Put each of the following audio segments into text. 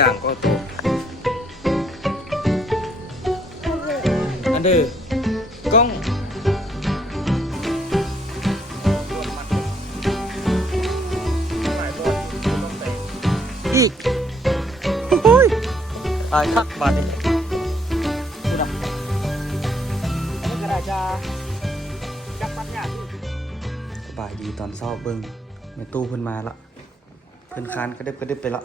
จ่างก็โตอันเดอร์กล้องอีกโอ้ยตายคักบาดนี่ดูดำอันนี้ก็ได้จะจับปัญญาสบายดีตอนเช้าเบิ่งแม่ตู้เพิ่นมาละเพิ่นคานกระดึบไปละ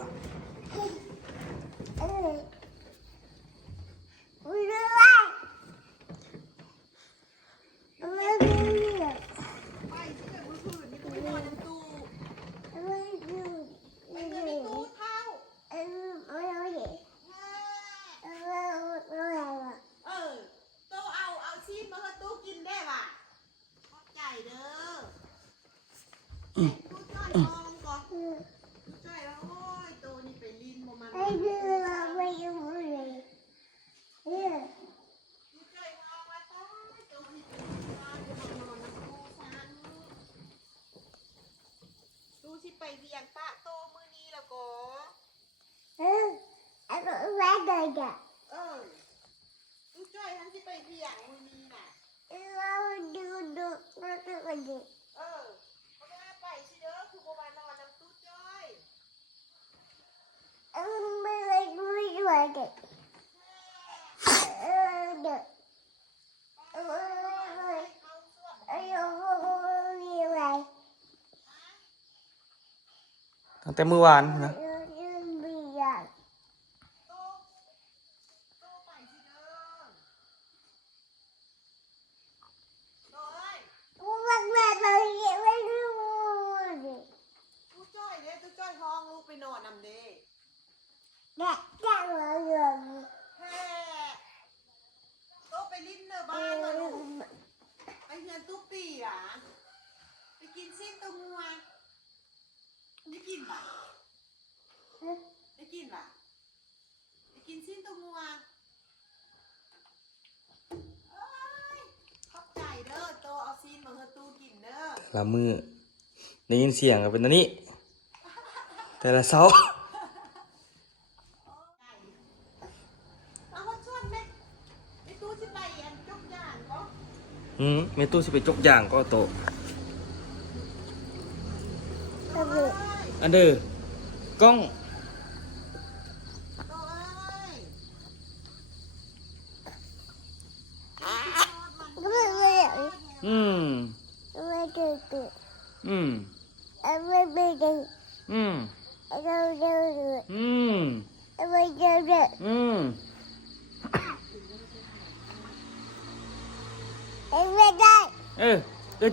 ไปเวียงปะโตมือนี้แล้วก็ลูกจ้อยทั้งที่ไปเวียงมือนี้น่ะเพราะว่าไปสิเด้อคือโบวานอนน้ำตู้จ้อยตั้งแต่เมื่อวานนะห้องลูกไปนอนนำเด้โตไปลิ้นเนอบ้านมาลูกไปเฮือนตุ๊กปีหรอไปกินเส้นตัวงัวได้กินป่ะได้กินป่ะไปกินเส้นตัวงัวขอบใจเด้อโตเอาซีนมาเฮือตู้กินเด้อละมือได้ยินเสียงก็เป็นตัวนี้แต่ละเช้าเมตู้สิไปจกย่างก็โตอันเดอร์กล้องอืม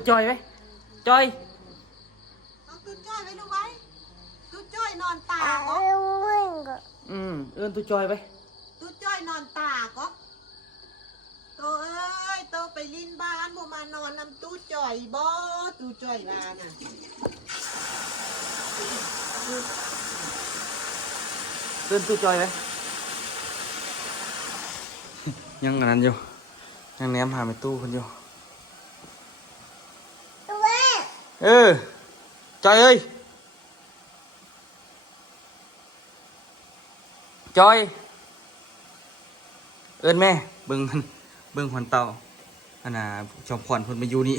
จอยไหมจอยเอาตู้จ้อยไว้ดูไว้ตู้จ้อยนอนตาก็ตู้จอยไปตู้จ้อยนอนตาก็โตเอ้ยโตไปลิ้นบ้านบ่มานอนนำตู้จ้อยบ่ตู้จ้อยมาน่ะตู้จอยไหมยังอันนั้นอยู่ยังแนมหาไปตู้คนอยู่จอยเอ้ยจอยเอิ้นแม่เบิ่งขวัญเต่าอันน่ะชมขวัญเพิ่นมาอยู่นี่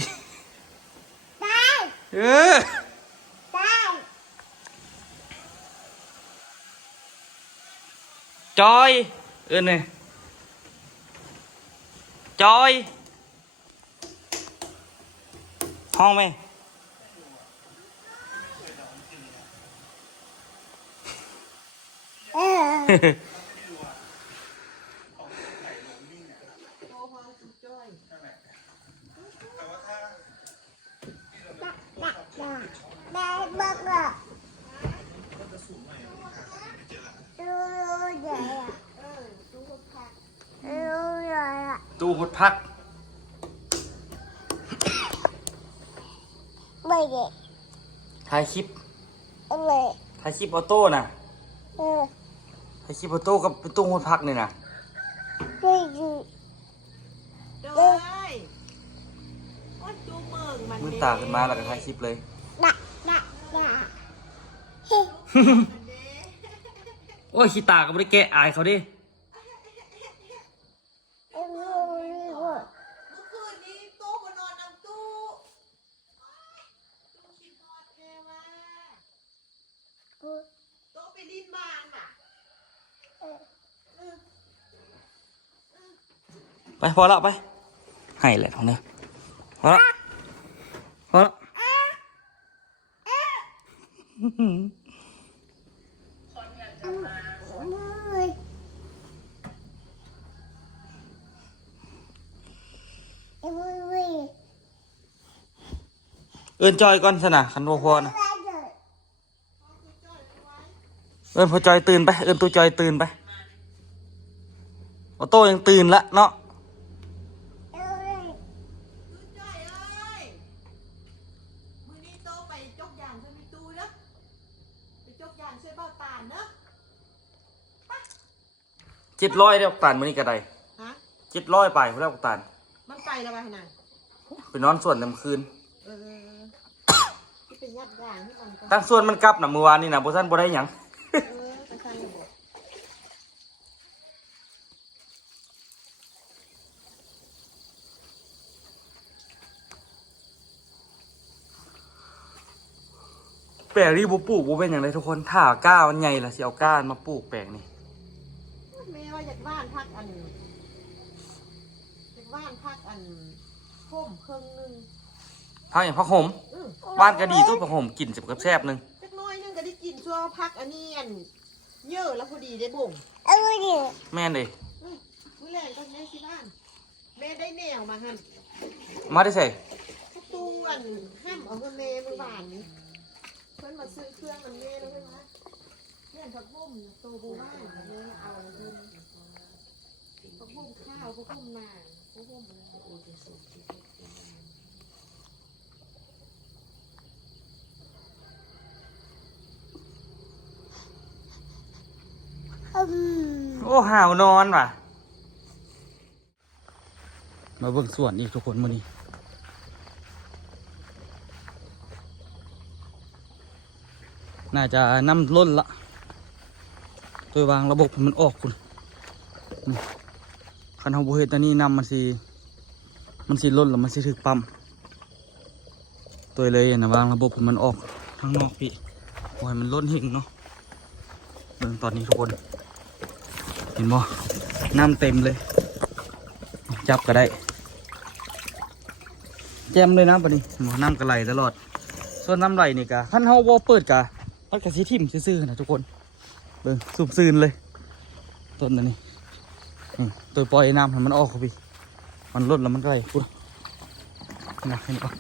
จอยเอิ้นแม่จอยห้องแม่ตู้หดพักถ่ายคลิปออโต้น่ะถ่ายคลิปออโต้กับตู้หดพักนี่นะมือตาขึ้นมาแล้วก็ถ่ายคลิปเลย โอ้ยขี้ตาก็ไม่ได้แกะอายเขาดิ เมื่อคืนนี้โต๊ะบนนอนน้ำตู้ตู้คิดฮอดแค่ว่าโต๊ะไปลิ้นบานน่ะ ไปพอละไปให้แหละท้องเนื้อพอละพอละเอินจอยก่อนสนะคันโวพอนะเอินพอจอยตื่นไปเอินตัวจอยตื่นไปออโต้ยังตื่นละเนาะ จ้อยเอ้ยมือนี้โตไปจกยางช่วยมีตูเนาะไปจกยางช่วยเบ้าตาลเนาะ 700ได้ออกตานมื้อนี้ก็ได้ ฮะ 700ไปเพื่อได้ออกตาน มันไปแล้วไปไหน ไปนอนสวนน้ำคืน เออที่เป็นยัดยางที่มันก็ ทางสวนมันกลับนะเมื่อวานนี่นะบ่ทันบ่ได้หยัง กระชังบด แปลงนี่บ่ปลูกบ่เป็นหยังไดทุกคนถ้าก้ามันใหญ่ล่ะสิเอาก้านมาปลูกแปลงนี่ แม่ว่าอยากว่านพักอันอยากว่านพักอันพ่มเครื่องนึง พักอย่างผักหอมบ้านก็ดีตัวผักหอมกินสิกับแซ่บนึง จักน้อยนึงก็ได้กินชั่วพักอันนี้อันเยอะแล้วพอดีได้บ่ง แม่นเด้ มื้อแรกก็แม่สิบ้านแม่ได้แนวมาหั่น มาได้ใส่ ประตูอันห้ามเอาเงินแม่มื้อวานนี้เพิ่นมาซื้อเครื่องมันแม่แล้วใช่ไหมเพื่อนผักบุ้มโตบูบ้านแม่เอาเงินผักบุ้มข้าวผักบุ้มนาผักบุ้มอะไร โอ้ห่าวนอนว่ะมาเบิ่งสวนอีกทุกคนมื้อนี้น่าจะน้ำล้นละโดยวางระบบให้มันออกคุณนี่คันเฮาบ่เฮ็ดอันนี้น้ำมันสิล้นแล้วมันสิถึกปั๊มตัวเลยนะวางระบบให้มันออกข้างนอกพี่โอ้ยมันล้นหิงเนาะเบิ่งตอนนี้ทุกคนเห็นบ่น้ำเต็มเลยจับก็ได้แจมเลยนะปะนี้น้ำก็ไหลตลอดส่วนน้ำไหลนี่กะท่านเฮาบ่เปิดกะมันกะสิทิ่มซื่อๆนะทุกคนเบิ่งสูบซื่นเลยต้นอันนี้ตัวปล่อยน้ำให้มันออกเข้าไปมันลดแล้วมันก็ไหลปุ๊บนะเห็นปะ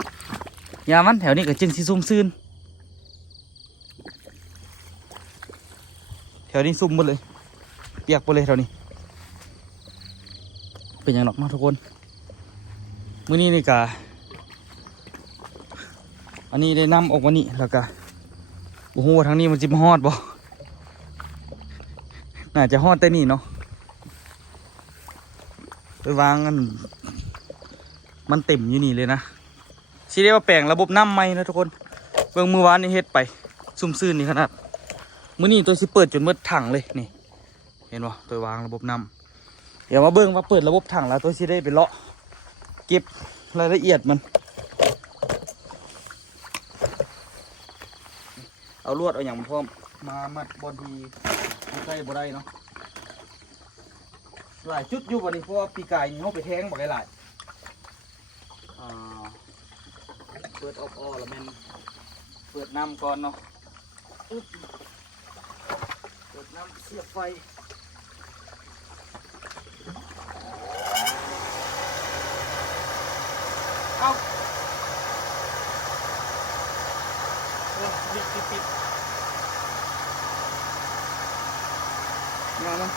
ยามันแถวนี้ก็จึงสิซุ่มซื่นแถวนี้ซุ่มหมดเลยเปียกไปเลยแถวนี้เป็นอย่างหนอกมาทุกคนมื้อนี้นี่กะอันนี้ได้นำออกมานี่แล้วก็โอ้โหทางนี้มันจิมาฮอดบ่น่าจะฮอดแต่นี่เนาะไปวางกันมันเต็มอยู่นี่เลยนะสิได้ว่าแปลงระบบน้ำใหม่นะทุกคนเบิ่งมื้อวานนี่เฮ็ดไปซุ่มซื่นนี่ขนาดมื้อนี้ตัวสิเปิดจนหมดถังเลยนี่เห็นบ่ตัววางระบบน้ำเดี๋ยวมาเบิ่งว่าเปิดระบบถังแล้วตัวสิได้ไปเลาะเก็บรายละเอียดมันเอาลวดเอาอย่างพร้อมมามัดบอดีใส่บ่ได้เนาะหลายจุดอยู่วันนี้เพราะว่าปีกายนี่เขาไปแทงบ่ได้หลายเปิดออกแล้วแม่นเปิดน้ำก่อนเนาะเปิดน้ำเสียบไฟเอาปิดงานมัน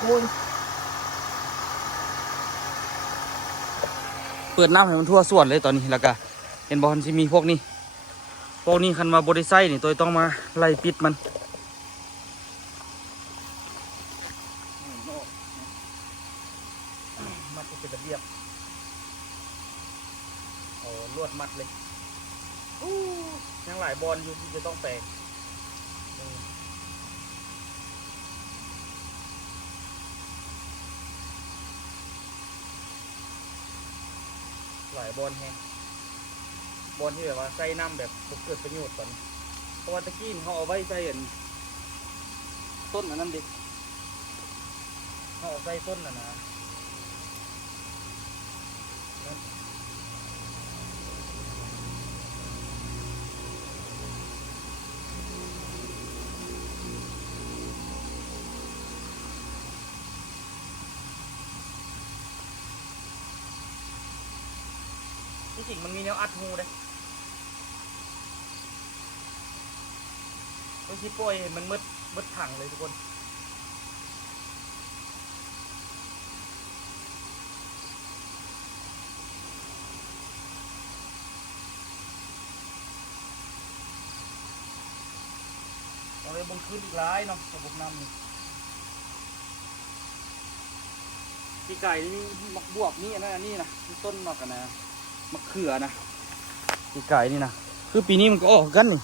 โอ้ยเปิดน้ำให้มันทั่วส่วนเลยตอนนี้แล้วก็เห็นบอลที่มีพวกนี้คันมาบริไซนี่ตัวต้องมาไล่ปิดมันมัดเป็นระเบียบลวดมัดเลยยังหลายบอลอยู่ที่จะต้องแปลง หลายบอลแฮงบอลที่แบบว่าใส่น้ำแบบเกิดประโยชน์ตอนเพราะว่าตะกี้เขาเอาไว้ใส่ต้นอันนั้นดิเขาเอาใส่ต้นน่ะนะที่จริงมันมีแนวอัดหูเลยก็ชิปโป้ยมันมืดถังเลยทุกคนเอาเลยบนคืนอีกร้ายเนาะระบบน้ำนี่ปีไก่นี่มักบวบนี่นะนี่นะต้นมักกันนะมะเขือนะปีไก่นี่นะคือปีนี้มันก็ออกกันนี่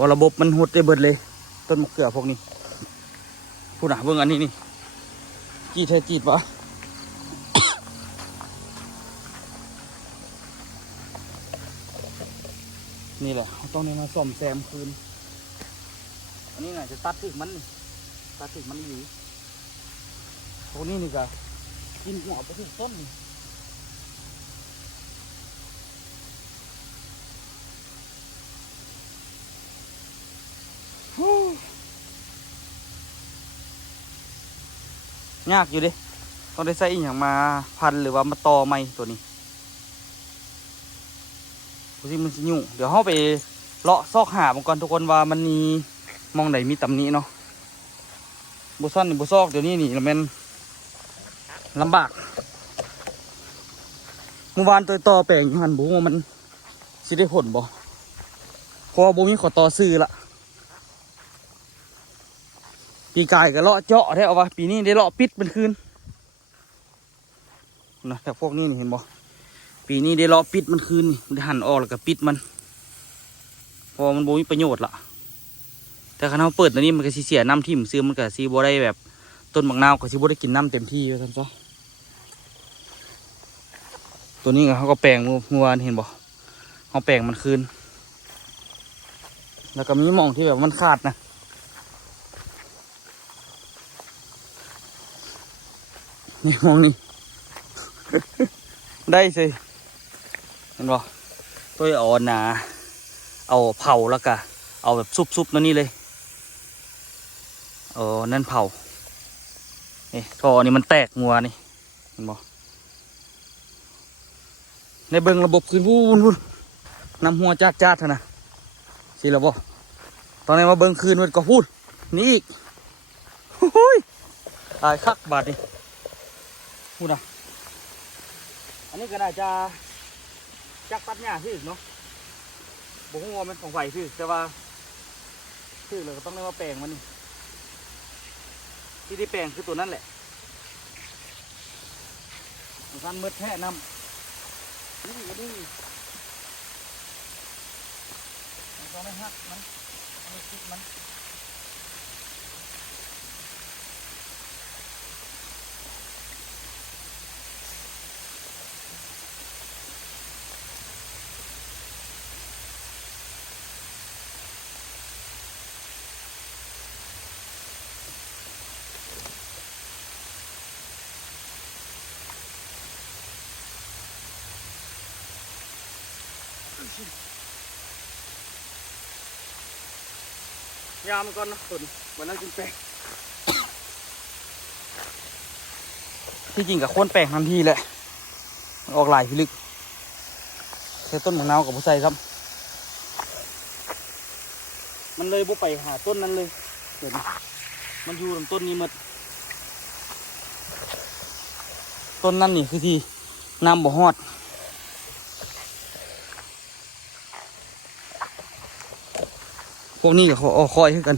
ว่าระบบมันหดได้เบิดเลยต้นมะเขือพวกนี้พูดนะเบิ่งอันนี้นี่จีดแท้จีดปะ นี่แหละต้องเนี่ยมาซ่อมแซมคืนอันนี้น่ะจะตัดถึกมันนี่ตัดถึกมันอยู่พวกนี้นี่ก็กินหัวไปถึงต้นนี่ยากอยู่ดิต้องได้ใส่อีกอย่างมาพันหรือว่ามาต่อไม้ตัวนี้ดูสิมันสิยุ่งเดี๋ยวเข้าไปเลาะซอกหามันก่อนทุกคนว่ามันมีมองไหนมีตำหนิเนาะบุซ่อนนี่บุซอกเดี๋ยวนี้นี่มันลำบากเมื่อวานตัวต่อแปลงหันบุว่ามันสิได้ผลบ่เพราะว่าบุมีขอต่อซื้อละปีกายก็เลาะเจาะได้เอาวะปีนี้ได้เลาะปิดเป็นคืนนะแต่พวกนี้นี่เห็นบ่ปีนี้ได้เลาะปิดมันคืนได้หั่นออกแล้วก็ปิดมันพอมันบ่มีประโยชน์ละแต่คันเราเปิดตัวนี้มันก็สิเสียน้ำทิ่มซื้อมันก็สิบ่ได้แบบต้นบางนาวก็สิบ่ได้กินน้ำเต็มที่ว่าซั่นซะตัวนี้เขาก็แปลงเมื่อวานเห็นบ่เขาแปลงมันคืนแล้วก็มีหม่องที่แบบมันขาดนะนี่หม่องนี้ ได้สิเห็นบ่ตัวอ่อนหนาเอาเผาแล้วก็เอาแบบซุบๆนั่นนี่เลยนั่นเผานี่ท่อนี่มันแตกงัวนี่เห็นบ่ในเบิ้งระบบคืนวุ่นนำหัวจ้าเถอะนะสิแล้วบ่ตอนนี้มาเบิ้งคืนมันก็พูดนี่อีกตายคักบาดนี่พูดนะอันนี้ก็น่าจะจักปัดหญ้าที่เนาะบุ้งว่ามันของไฟที่แต่ว่าที่เลยก็ต้องได้มาแปลงมันนี่ที่ได้แปลงคือตัวนั้นแหละมันมืดแท้น้ำนี่ก็ดีต้องไม่หักมันไม่คิดมันยามก่อนนะตุนวันนั้นกินแป้งที่จริงกับโค่นแป้งทันทีแหละออกหลายพิลึกใช้ต้นมะนาวกับผู้ใส่ครับมันเลยบุไปหาต้นนั้นเลยเดี๋ยวมันอยู่ลำต้นนี้หมดต้นนั้นนี่คือที่น้ำบ่ฮอดพวกนี้ก็คอยให้กัน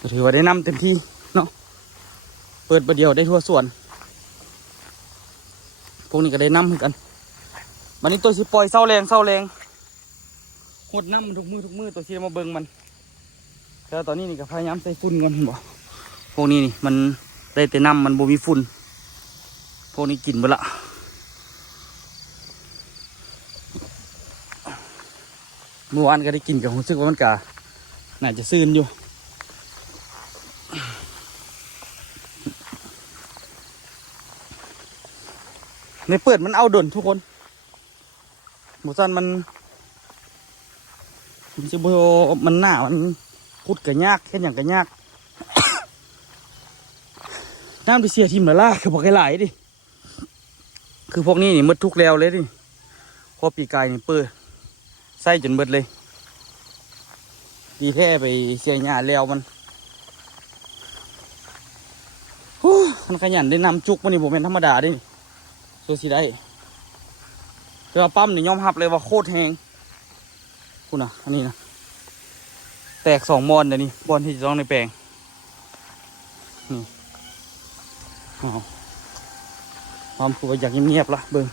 ก็ถือว่าได้นำเต็มที่เนาะเปิดประเดี๋ยวได้ทั่วส่วนพวกนี้ก็ได้นำให้กันวันนี้ตัวสิปล่อยเศร้าแรงหดน้ำมันทุกมือตัวสิมาเบิ่งมัน แต่ตอนนี้นี่ก็พยายามใส่ฝุ่นก่อนบ่พวกนี้นี่มันได้แต่น้ำมันบ่มีฝุ่นพวกนี้กินไปละเมื่อวานก็ได้กินกับรู้สึกว่ามันกะน่าจะซื่นอยู่ในเปิดมันเอาดนทุกคนหมูสันมันจะบ่มันหน้ามันพุดกระยากแค่อย่างกระยาก น้ำที่เสียทิมละล่ะคือบอกให้ไหลดิคือพวกนี้นี่มืดทุกแล้วเลยดิพอปีกายนี่เปิดใส่จนเบิดเลยดีแท้ไปเสียหญ้าแล้วมันขยันได้นำจุกมันนี่ผมเป็นธรรมดาดิเชื่อสิได้แต่ว่าปั๊มนี่ยอมรับเลยว่าโคตรแหงคุณน่ะอันนี้นะแตก2 มอนเดี๋ยวนี้บอลที่จะต้องในแปลงนี่ความผูกอยากเงียบๆละเบิ่ง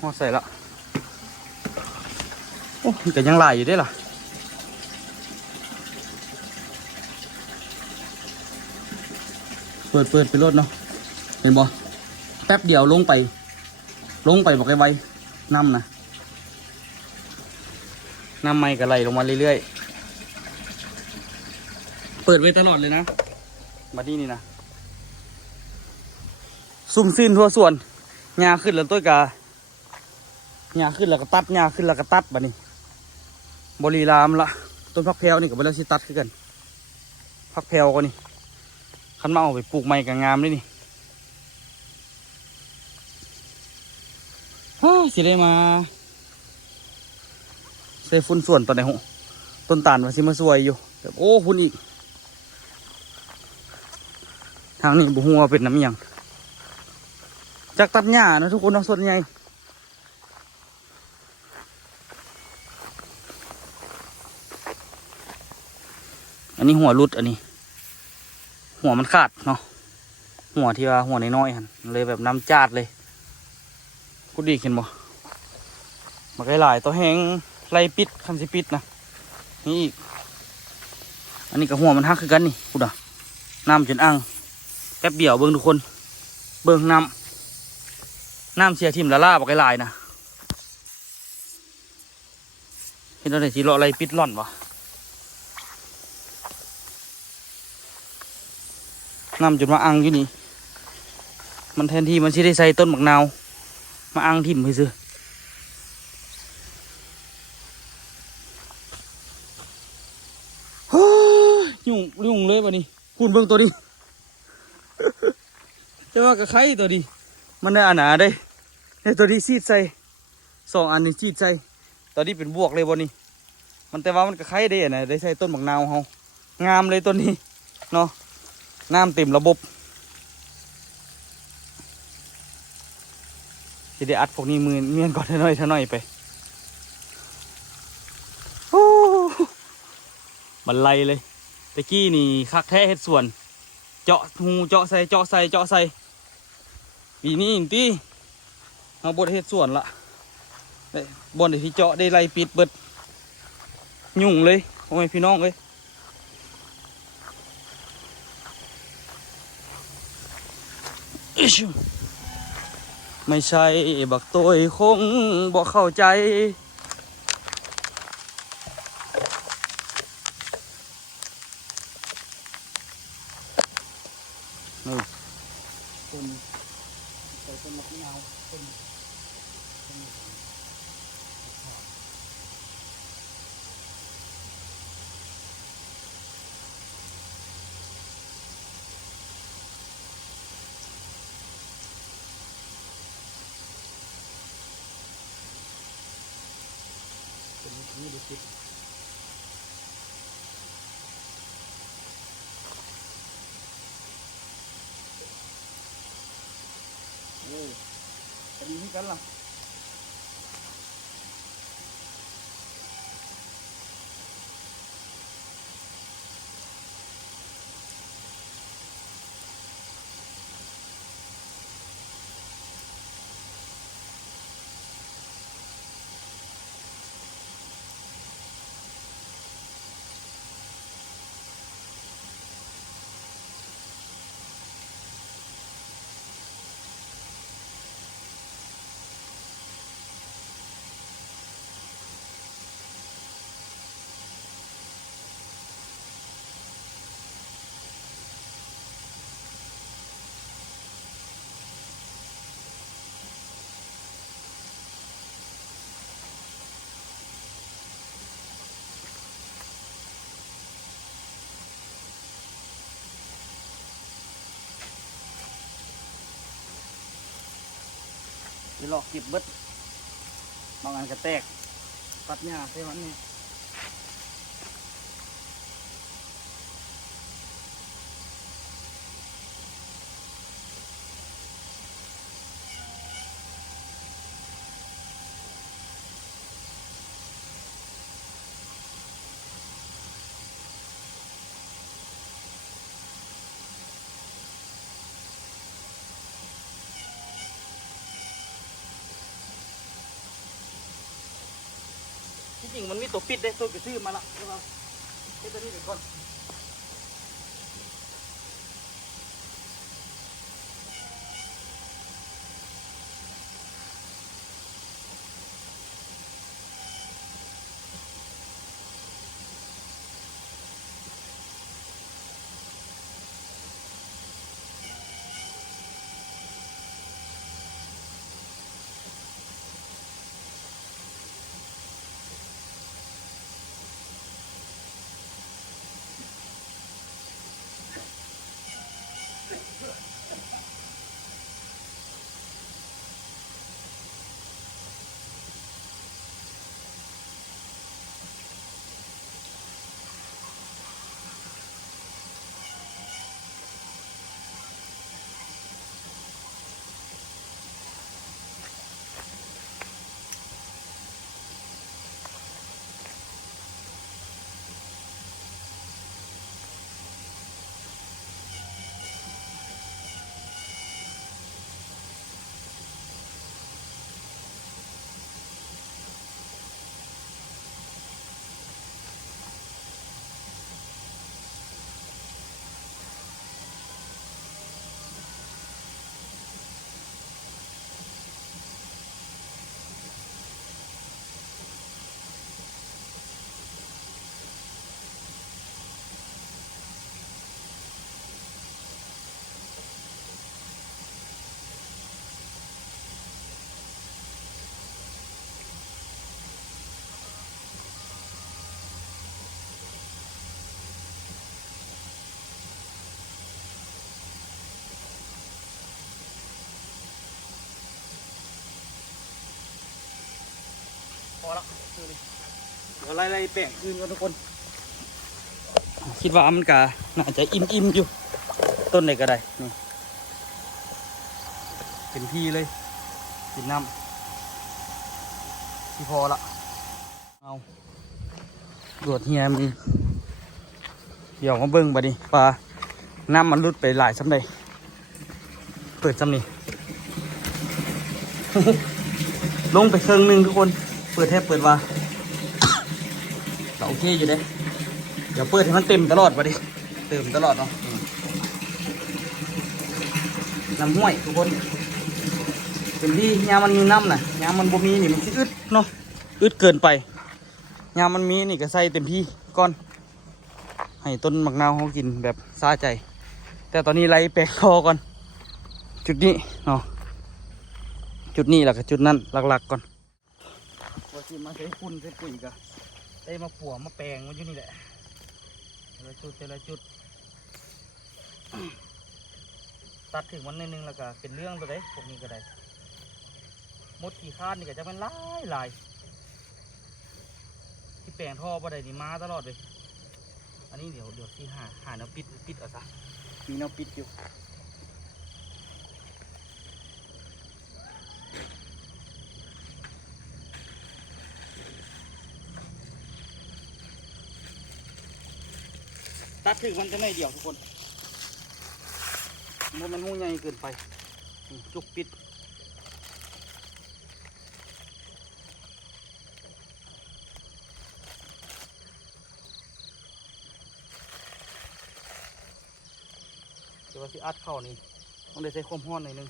หอดใส่ละโอ้ยแต่ยังไหลอยู่ได้ล่ะเปิดไปรถเนาะเห็นบ่แป๊บเดียวลงไปบอกไว้น้ำนะน้ำไม่ก็ไหลลงมาเรื่อยๆเปิดไว้ตลอดเลยนะมาที่นี่นะซุ่มซีนทั่วส่วนหญ้าขึ้นแล้วต้นกาหญ้าขึ้นแล้วก็ตัดหญ้าขึ้นแล้วก็ตัดบัดนี้บริรามละต้นพักแพรวนี่กับบริษัทตัดขึ้นกันพักแพรวก็นี่คันมาเอาไปปลูกใหม่กับงามเลยนี่สิได้มาใส่ฝุ่นส่วนตอนไหนหูต้นตาลว่าสิมาสวยอยู่แต่โอ้ฝุ่นอีกทางนี้บุหัวเป็นน้ำยังจากตัดหญ้านะทุกคนนะส่วนใหญ่อันนี้หัวรุดอันนี้หัวมันขาดเนาะหัวที่ว่าหัวน้อยๆหันเลยแบบน้ำจาดเลยกูดีเห็นบ่มาไกลหลายตัวแห้งไล่ปิดคันสิปิดนะนี่อีกอันนี้กับหัวมันหักคือกันนี่กูด่ะน้ำจนอ่างแป๊บเดียวเบิ้งทุกคนเบิ้งน้ำเสียทิมละล่าบอกไกลหลายนะเห็นอะไรที่เลาะอะไรปิดล่อนวะน้ำจนมาอ่างอยู่นี่มันแทนที่มันสิได้ใส่ต้นมะนาวมาอ่างทิ่มให้ซื้อยุ่งเลยวันนี้คุณเบิ่งตัวนี้ แต่ว่ากระไข่ตัวนี้มันได้อาหนาได้ในตัวนี้ซีดใส่2 อันนี้ซีดใส่ตัวนี้เป็นบวกเลยวันนี้มันแต่ว่ามันกระไข่ได้อะนะได้ใส่ต้นมะนาวเฮางามเลยตัวนี้เนาะน้ำเต็มระบบจะได้อัดพวกนี้มือเมียนก่อนเท่าน้อยไปมันไล่เลยตะกี้นี่คักแท้เฮ็ดส่วนเจาะหูเจาะใส่ปีนี้อินตี้เอาบดเฮ็ดส่วนละบนที่เจาะได้ไล่ปิดเบิดยุ่งเลยพ่อแม่พี่น้องเลยไม่ใช่บักตัวคงบอกเข้าใจนี่ต้นใส่ต้นมะนาวต้นนี่ดูสิจะดีที่กันล่ะ จะหลอกเก็บเบิดบางอันก็แตกตัดหญ้าใช่มันนี่ที่จริงมันมีตัวปิดได้ตัวกระชื่อมาละใช่ป่ะเฮ้ยตัวนี้เดี๋ยวก่อนพอละเดี๋ยวไล่แป้งคืนกันทุกคนคิดว่ามันก็น่าจะอิ่มอยู่ต้นไหนก็ได้นี่เป็นพี่เลยกินน้ำที่พอละเอาดวดเฮียมีเดี๋ยวมาเบิ้งไปดิปลาน้ำมันรุดไปหลายซ้ำใดเปิดซ้ำนี่ ลงไปเครื่องหนึ่งทุกคนเปิดแทบเปิดว่า โอเคอยู่เด้เดี๋ยวเปิดให้มันเต็มตลอดไปดิเติมตลอดเนาะน้ำห้วยทุกคนเป็นที่ยามันมีน้ำน่ะยามันบ่มีนี่มันสิอึดเนาะอึดเกินไปยามันมีนี่ก็ใส่เต็มที่ก่อนให้ต้นมะนาวเขากินแบบซาใจแต่ตอนนี้ไล่แปลกคอก่อนจุดนี้เนาะจุดนี้แหละกับจุดนั้นหลักๆก่อนว่าสิมาใช้ฝุ่นใช้ปุ๋ยกันได้มาปัวมาแปลงมันอยู่นี่แหละแต่ละจุดตัดถึงวันนึงแล้วก็เป็นเรื่องไปเลยพวกนี้ก็ได้มดขี่คาดนี่ก็จะเป็นหลายที่แปลงท่อบ่ได้นี่มาตลอดเลยอันนี้เดี๋ยวที่หาแนวปิดเอาซะมีแนวปิดอยู่ตัดถึงมันจะไม่เดี่ยวทุกคนมันมุ่งใหญ่เกินไปจุกปิดเดี๋ยวว่าสิอัดเข้านี่ต้องได้ใส่ความร้อนหน่อยนึง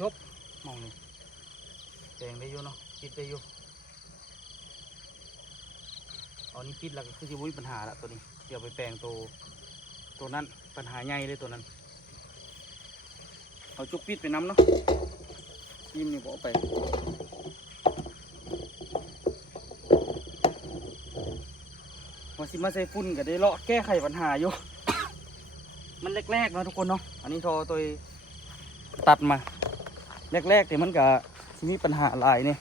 จบมองนี่แปลงได้อยู่เนาะปิดได้อยู่เอานี่ปิดแล้วก็คือจะมีปัญหาละตัวนี้เดี๋ยวไปแปลงตัวนั้นปัญหาใหญ่เลยตัวนั้นเอาจุกปิดไปน้ำเนาะ ทีมนี่บอกไปมาสิมาใส่ฝุ่นก็ได้เลาะแก้ไขปัญหาอยู่ มันแรกๆเนาะทุกคนเนาะอันนี้ทอตัวตัดมาแรกๆแต่มันก็มีปัญหาหลายเนี่ย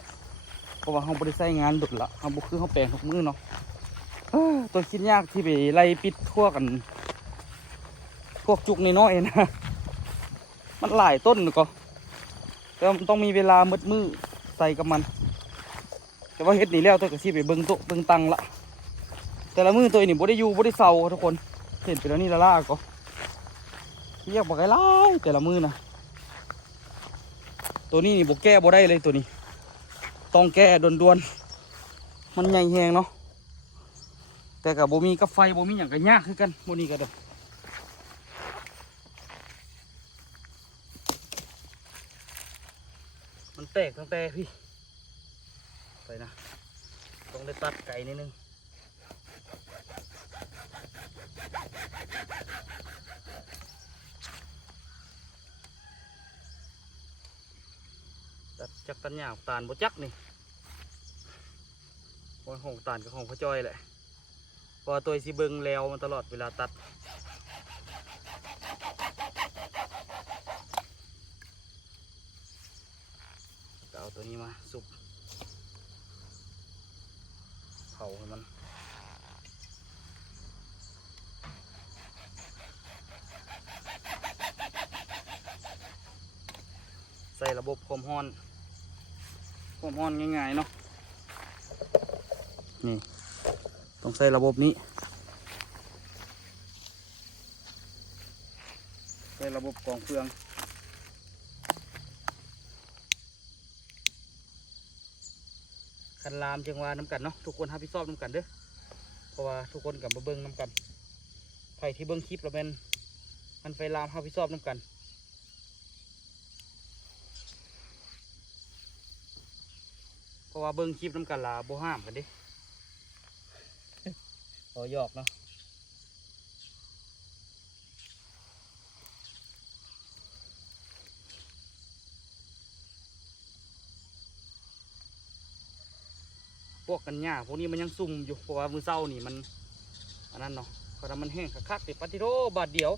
เพราะว่าเขาบริใช้งานดุดละเขาบุคือเขาแปลงทุกมือเนาะตัวคิดยากที่ไปไล่ปิดทั่วกันพวกจุกน้อยๆนะมันหลายต้นก็แต่มันต้องมีเวลามืดมือใส่กับมันแต่ว่าเฮ็ดนี่แล้วตัวก็สิไปเบิ่งโต๊ะเบิ่งตังละแต่ละมือตัวนี่บ่ได้อยู่บ่ได้เศร้าทุกคนเห็นไปแล้วนี่ละล่าก็เรียกบอกไอ้ล่าแต่ละมือนะตัวนี้นี่บ่แก้บ่ได้เลยตัวนี้ต้องแก้ด่วนๆมันใหญ่แหงเนาะแต่กับบ่มีกับไฟบ่มีอย่างกันยากคือกันบ่นี้ก็เด้อมันแตกตั้งแต่พี่ไปนะต้องได้ตัดไก่นิดนึงตัดจักตันหยาบตาลบ่จักนี่ของตาลกับของพระจ้อยแหละพอตัวสิเบิงแล้วมันตลอดเวลาตัดก็เอาตัวนี้มาสุกเผาให้มันใส่ระบบความร้อนง่ายๆเนาะนี่ต้องใส่ระบบนี้ใส่ระบบกรองเฟืองคันลามจังว่าน้ำกันเนาะทุกคนรับผิดชอบน้ำกันเด้อเพราะว่าทุกคนกับมาเบิ้งน้ำกันใครที่เบิ้งคลิปแล้วมันไฟลามรับผิดชอบน้ำกันเพราะว่าเบิ้งคลิปน้ำกันลาโบห้ามกันดิขอหยอกเนาะพวกกันหญ้าพวกนี้มันยังซุ่มอยู่เพราะว่ามือเศร้านี่มันอันนั้นเนาะเพราะมันแห้งคักๆติดปฏิโรบาทเดียว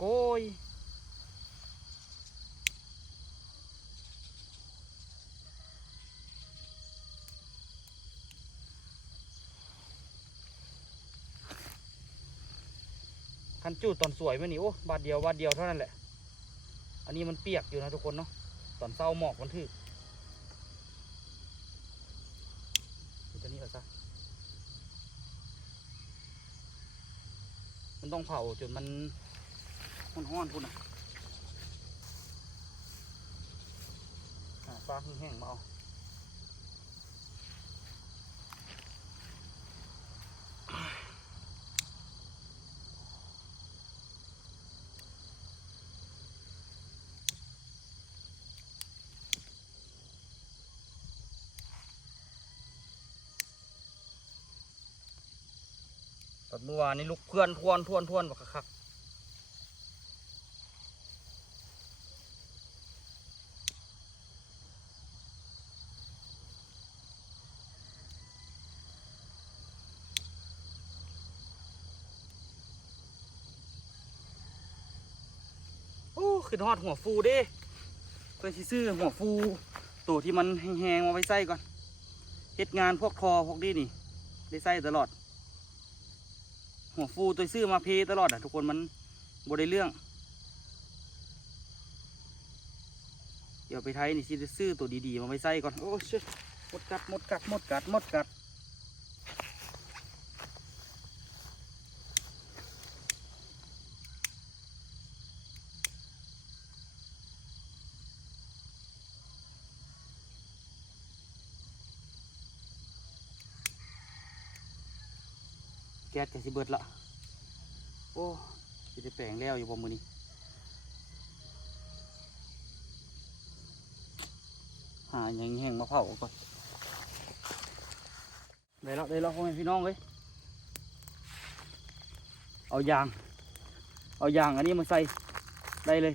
โกยคันจูดตอนสวยมันนี่โอ้บาทเดียวเท่านั้นแหละอันนี้มันเปียกอยู่นะทุกคนเนาะตอนเศร้าหมอกมันถือตัวนี้เหรอซะมันต้องเผาจนมันห้อนพุ่นอ่ะฟ้าแห้งมาเอาตอนเมื่อวานนี้ลุกเพื่อนทวนบักคักโอ้ขึ้นฮอดหัวฟูเด้เพื่อที่ซื้อหัวฟูตัวที่มันแห้งๆมาไว้ใส่ก่อนเฮ็ดงานพวกทอพวกนี้นี่ได้ใส่ตลอดหัวฟูตัวซื้อมาเพตลอดอ่ะทุกคนมันบ่ได้เรื่องเดี๋ยวไปไทยนี่สิซื้อตัวดีๆมาไว้ใส่ก่อนโอ้ชิหมดกัดแก๊สจะสิเบิดละโอ้จะได้แปลงแล้วอยู่บ่มือนี้หาอย่างแห้งมาเผาก่อนได้แล้วพ่อแม่พี่น้องเลย เอายางอันนี้มาใส่ได้เลย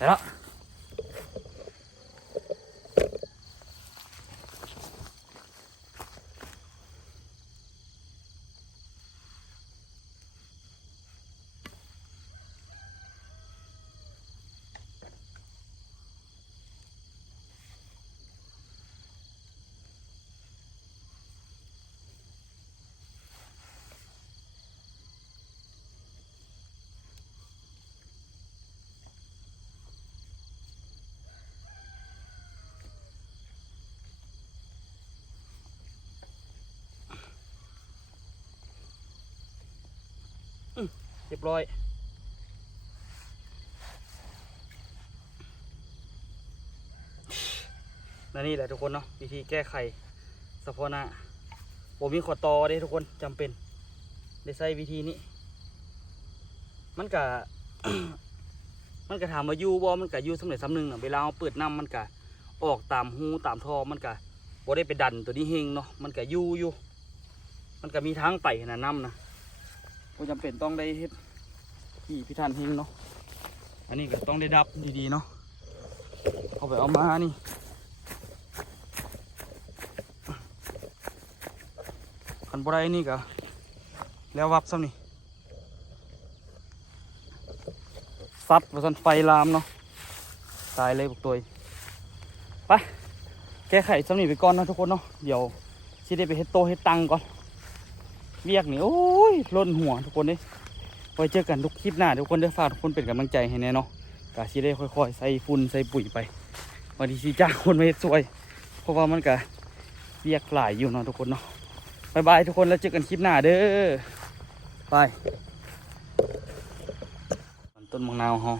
ได้แล้วเรียบร้อยและนี่แหละทุกคนเนาะวิธีแก้ไขเฉพาะหน้าผมมีขอต่อเด้ทุกคนจำเป็นได้ใช้วิธีนี้มันก็ มันก็ถามว่าอยู่บ่มันก็อยู่สำเร็จสำนึงเวลาเราเปิดน้ำมันก็ออกตามหูตามท่อมันก็บ่ได้ไปดันตัวนี้เฮงเนาะมันก็อยู่มันก็มีทางไปนะน้ำนะผมจำเป็นต้องได้เฮ็ดที่พิธานเฮงเนาะอันนี้ก็ต้องได้ดับดีๆเนาะเอาไปเอามานี่คันบ่ได้นี่ก็แล้ววับซ้ำนี่ซัดว่าสันไฟลามเนาะตายเลยพวกตัวไปแก้ไขซ้ำนี่ไปก่อนนะทุกคนเนาะเดี๋ยวสิได้ไปเฮ็ดโตเฮ็ดตังก่อนเวียกนี่โอ้ยล้นหัวทุกคนเลยไว้เจอกันทุกคลิปหน้าทุกคนเด้อฝากทุกคนเป็นกำลังใจให้แน่เนาะกะสิได้ค่อยๆใส่ฝุ่นใส่ปุ๋ยไปวันที่สิจ้างคนมาเฮ็ดสวยเพราะว่ามันก็เวียกหลายอยู่เนาะทุกคนเนาะบายบายทุกคนแล้วเจอกันคลิปหน้าเด้อไปต้นมะนาวเฮา